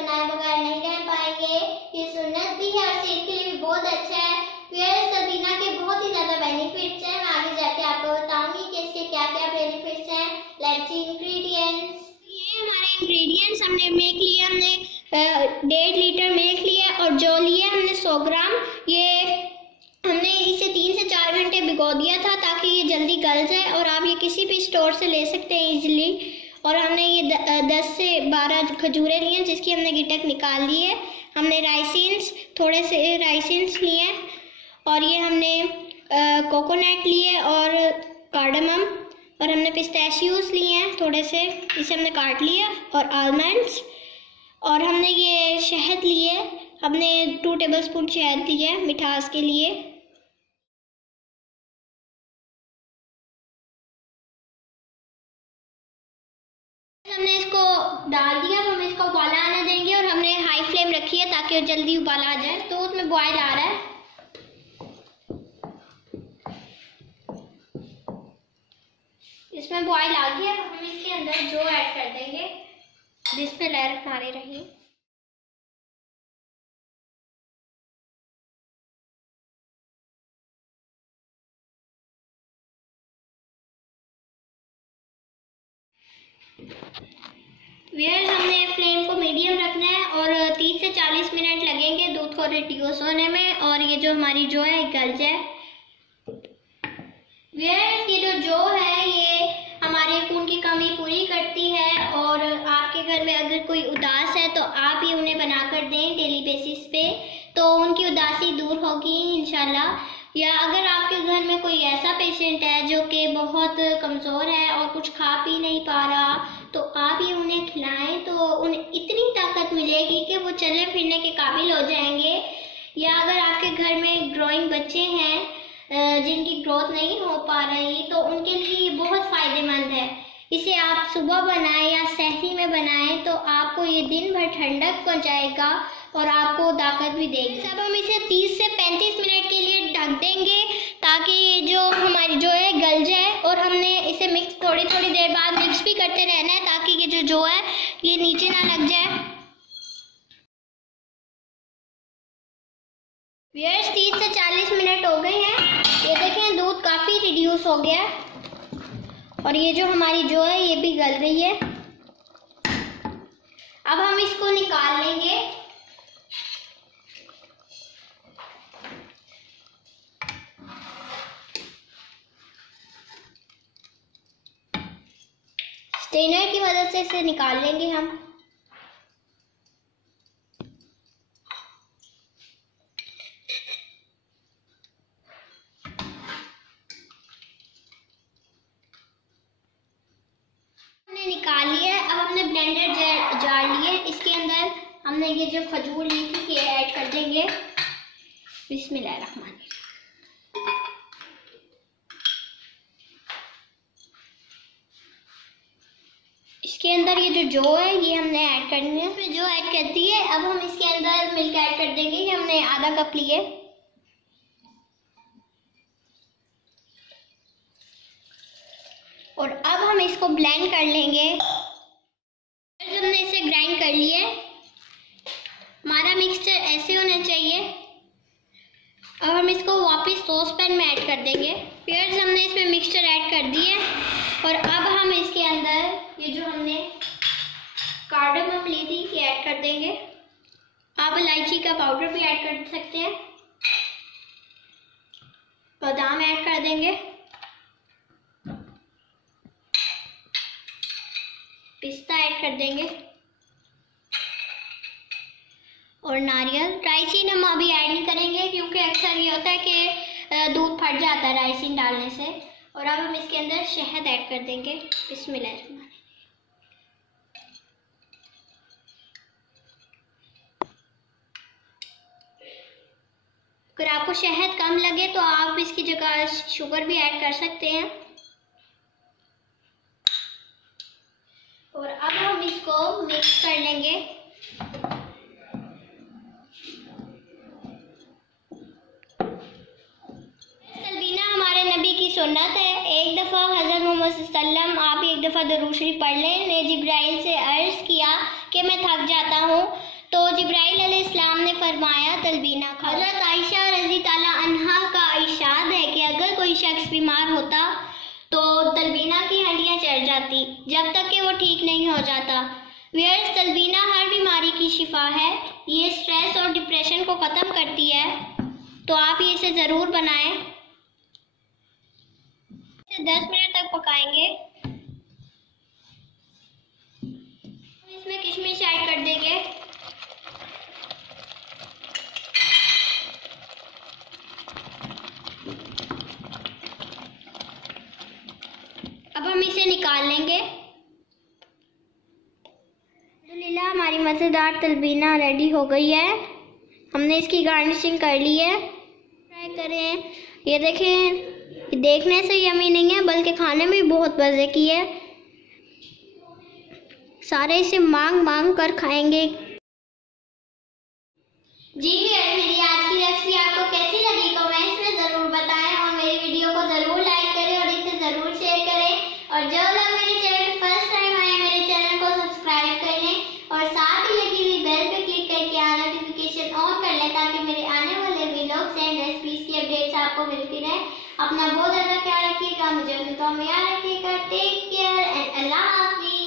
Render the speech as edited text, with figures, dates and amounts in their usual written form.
बनाए बगैर नहीं रह पाएंगे। ये सुन्नत भी है और सेहत के लिए भी बहुत अच्छा है। व्यूअर्स, सबीना के बहुत ही ज्यादा बेनिफिट्स हैं। मैं आगे जाके आपको बताऊंगी कि इसके क्या क्या बेनिफिट्स हैं। Let's see ingredients. ये हमारे इंग्रेडिएंट्स हमने मिल्क लिया, हमने 1.5 लीटर मिल्क लिया और जो लिया हमने 100 ग्राम। ये हमने इसे 3 से 4 घंटे भिगो दिया था ताकि ये जल्दी गल जाए और आप ये किसी भी स्टोर से ले सकते हैं इजीली। और हमने ये 10 से 12 खजूरें लिए जिसकी हमने गिटक निकाल ली है। हमने राइसिन्स, थोड़े से राइसिन्स लिए और ये हमने कोकोनट लिए और कार्डमम, और हमने पिस्ताशियोस लिए हैं थोड़े से, इसे हमने काट लिया, और आलमंड्स, और हमने ये शहद लिए, हमने 2 टेबलस्पून शहद लिए मिठास के लिए। हमने इसको डाल दिया, हम इसको उबाला आने देंगे और हमने हाई फ्लेम रखी है ताकि जल्दी उबाला आ जाए। तो उसमें बॉयल आ रहा है, इसमें बॉयल आ गया। हम इसके अंदर जो ऐड कर देंगे। बिस्मिल्लाहिर्रहमानिर्रहीम। व्यूअर्स, हमने फ्लेम को मीडियम रखना है और 30 से 40 मिनट लगेंगे दूध को रिड्यूस होने में और ये जो हमारी जो है गल जाए। व्यूअर्स, ये जो है ये हमारे खून की कमी पूरी करती है और आपके घर में अगर कोई उदास है तो आप ही उन्हें बनाकर दें डेली बेसिस पे, तो उनकी उदासी दूर होगी इंशाल्लाह। या अगर आपके घर में कोई ऐसा पेशेंट है जो कि बहुत कमज़ोर है और कुछ खा पी नहीं पा रहा, तो आप ये उन्हें खिलाएं तो उन्हें इतनी ताकत मिलेगी कि वो चलने फिरने के काबिल हो जाएंगे। या अगर आपके घर में ग्रोइंग बच्चे हैं जिनकी ग्रोथ नहीं हो पा रही, तो उनके लिए ये बहुत फ़ायदेमंद है। इसे आप सुबह बनाएं या सहरी में बनाएं तो आपको ये दिन भर ठंडक पहुंचाएगा और आपको ताकत भी देगी। अब हम इसे 30 से 35 मिनट के लिए ढक देंगे ताकि ये जो हमारी जो है गल जाए। और हमने इसे मिक्स थोड़ी थोड़ी देर बाद मिक्स भी करते रहना है ताकि ये जो है ये नीचे ना लग जाए। व्यूअर्स, 30 से 40 मिनट हो गए हैं। ये देखें दूध काफ़ी रिड्यूस हो गया और ये जो हमारी जो है ये भी गल गई है। अब हम इसको निकाल लेंगे। स्ट्रेनर की मदद से इसे निकाल लेंगे हम। हमने निकाल लिया है। अब हमने ब्लेंडर जार लिए, इसके अंदर हमने ये जो खजूर ली थी ये ऐड कर देंगे। बिस्मिल्लाहिर्रहमानिर्रहीम। इसके अंदर ये जो है ये हमने ऐड करनी है। इसमें जो ऐड कर दी है, अब हम इसके अंदर मिल्क ऐड कर देंगे। ये हमने आधा कप लिए और अब हम इसको ब्लेंड कर लेंगे। जब हमने इसे ग्राइंड कर लिया है, हमारा मिक्सचर ऐसे होना चाहिए। अब हम इसको वापस सॉस पैन में ऐड कर देंगे। फिर हमने इसमें मिक्सचर ऐड कर दिया और अब हम इसके अंदर ये जो हमने कार्डमम ली थी ये ऐड कर देंगे। आप इलायची का पाउडर भी ऐड कर सकते हैं, बादाम ऐड कर देंगे, पिस्ता ऐड कर देंगे और नारियल। राइसिन हम अभी ऐड नहीं करेंगे क्योंकि अक्सर ये होता है कि दूध फट जाता है राइसिन डालने से। और अब हम इसके अंदर शहद ऐड कर देंगे। बिस्मिल्लाह। अगर आपको शहद कम लगे तो आप इसकी जगह शुगर भी ऐड कर सकते हैं। और अब हम इसको मिक्स कर लेंगे। तलबीना हमारे नबी की सुन्नत है। एक दफ़ा हज़रत मोहम्मद सल्लम आप एक दफ़ा दरूद शरीफ पढ़ लें। ने जिब्राइल से अर्ज़ किया कि मैं थक जाता हूँ जिब्राइल अलैहिस्सलाम ने फरमाया तलबीना खाओ। हज़रत आयशा रज़ी ताला अन्हा का इरशाद है कि अगर कोई शख्स बीमार होता तो तलबीना की हड्डियां चढ़ जाती जब तक कि वो ठीक नहीं हो जाता। व्यूअर्स, तलबीना हर बीमारी की शिफा है। ये स्ट्रेस और डिप्रेशन को ख़त्म करती है, तो आप ये इसे ज़रूर बनाएं। 10 मिनट तक पकाएंगे। इसमें किशमिश ऐड कर देंगे। अब हम इसे निकाल लेंगे। अल्हम्दुलिल्लाह, हमारी मज़ेदार तलबीना रेडी हो गई है। हमने इसकी गार्निशिंग कर ली है। ट्राई करें। ये देखें, देखने से यमी नहीं है बल्कि खाने में बहुत मज़े की है। सारे इसे मांग मांग कर खाएंगे। जी व्यूअर्स, मेरी आज की रेसिपी आपको कैसी लगी कमेंट्स में ज़रूर बताएं और मेरी वीडियो को ज़रूर लाइक करें और इसे ज़रूर शेयर करें। और जो लोग मेरे चैनल पर फर्स्ट टाइम आए मेरे चैनल को सब्सक्राइब कर लें और साथ ही लगी हुई बेल पे क्लिक करके नोटिफिकेशन ऑन कर लें ताकि मेरे आने वाले व्लॉग्स एंड रेसिपीज की अपडेट्स आपको मिलती रहे। अपना बहुत ज़्यादा ख्याल रखिएगा, मुझे अपनी दुआ में याद रखिएगा। टेक केयर एंड अल्लाह हाफिज़।